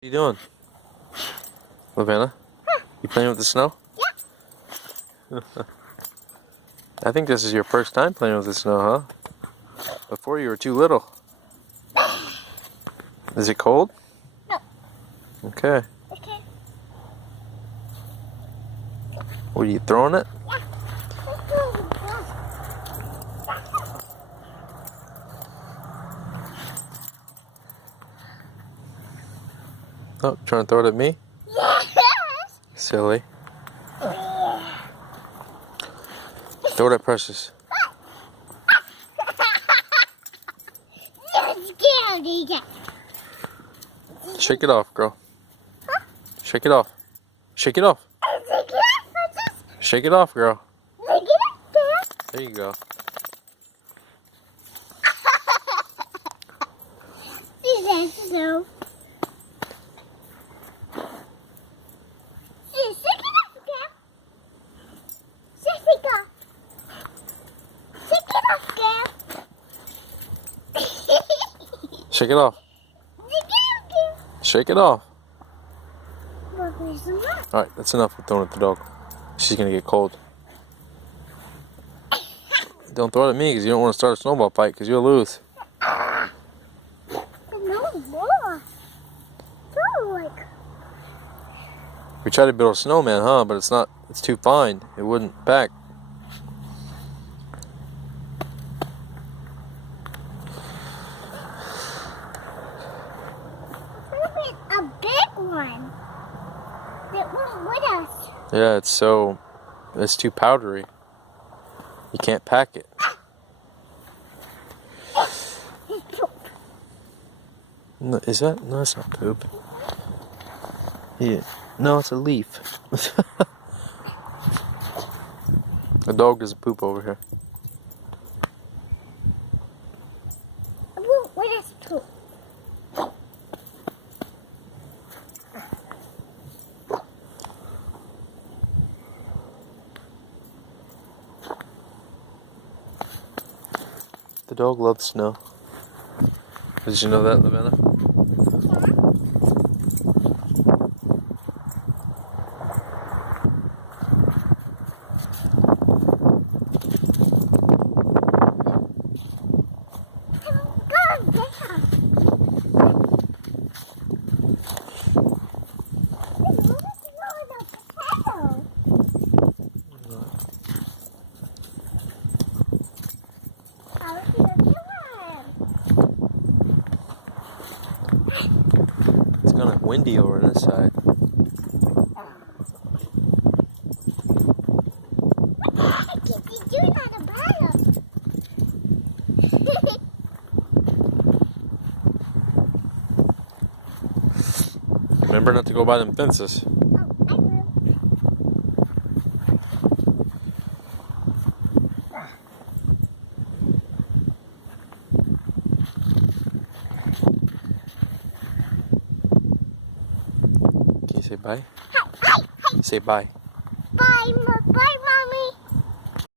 What are you doing? Lavanna? You playing with the snow? Yeah. I think this is your first time playing with the snow, huh? Before you were too little. Is it cold? No. Okay. Okay. Were you throwing it? Yeah. Oh, trying to throw it at me? Yes. Silly. Throw it at Precious. Shake it off, girl. Shake it off. Shake it off. Shake it off, girl. There you go. Shake it off. Shake it off. Alright, that's enough with throwing it at the dog. She's gonna get cold. Don't throw it at me because you don't want to start a snowball fight because you'll lose. No more. We tried to build a snowman, huh? But it's too fine. It wouldn't pack. A big one that went with us. Yeah, it's too powdery. You can't pack it. No, is that? No, it's not poop. Yeah. No, it's a leaf. A dog doesn't poop over here. What is poop? The dog loves snow. Did you know that, Lavanna? It's kind of windy over on this side. Remember not to go by them fences. Can you say bye? Say bye.